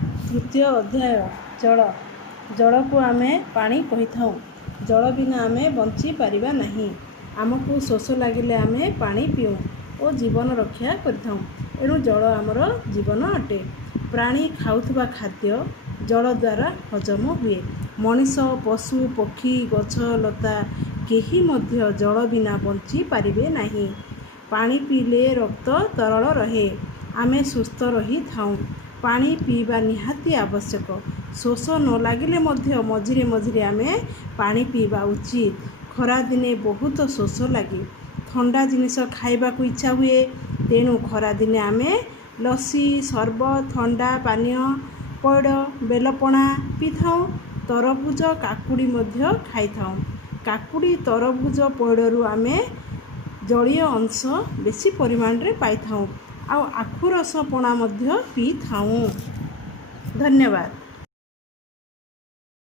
तृतीय अध्याय जल। जल को आमे पानी कहिथाऊ। जल बिना आमे बंची पारिबा नहीं। आमको शोष लगिले आमे पानी पीऊँ और जीवन रक्षा करिथाऊ। एणु जल आमर जीवन अटे। प्राणी खाउथबा खाद्य जल द्वारा हजम हुए। मनीष पशु पक्षी गछ लता केही मध्य जल बिना बंची पारिबे नहीं। पानी पीले रक्त तरल रहे, आमे सुस्थ रही थाऊँ। पानी पीवा निहाती आवश्यक। शोष न लगिले मध्य मझिरे मझिरे आमे पानी पीवा उचित। खरा दिने बहुत शोष लगे, ठंडा जिनिस खाइबा को इच्छा हुए। तेणु खरा दिने आमे लस्सी सरबत ठंडा पानीय पइड बेलपणा पीथाऊँ। तरभुज काकुड़ी मध्य खाइथाऊँ। काकुड़ी तरभुज पइडरू आमे जलीय अंश बेसी परिमाण रे पाइथाऊँ। आखु रस पणा मध्य पीथाऊँ। धन्यवाद।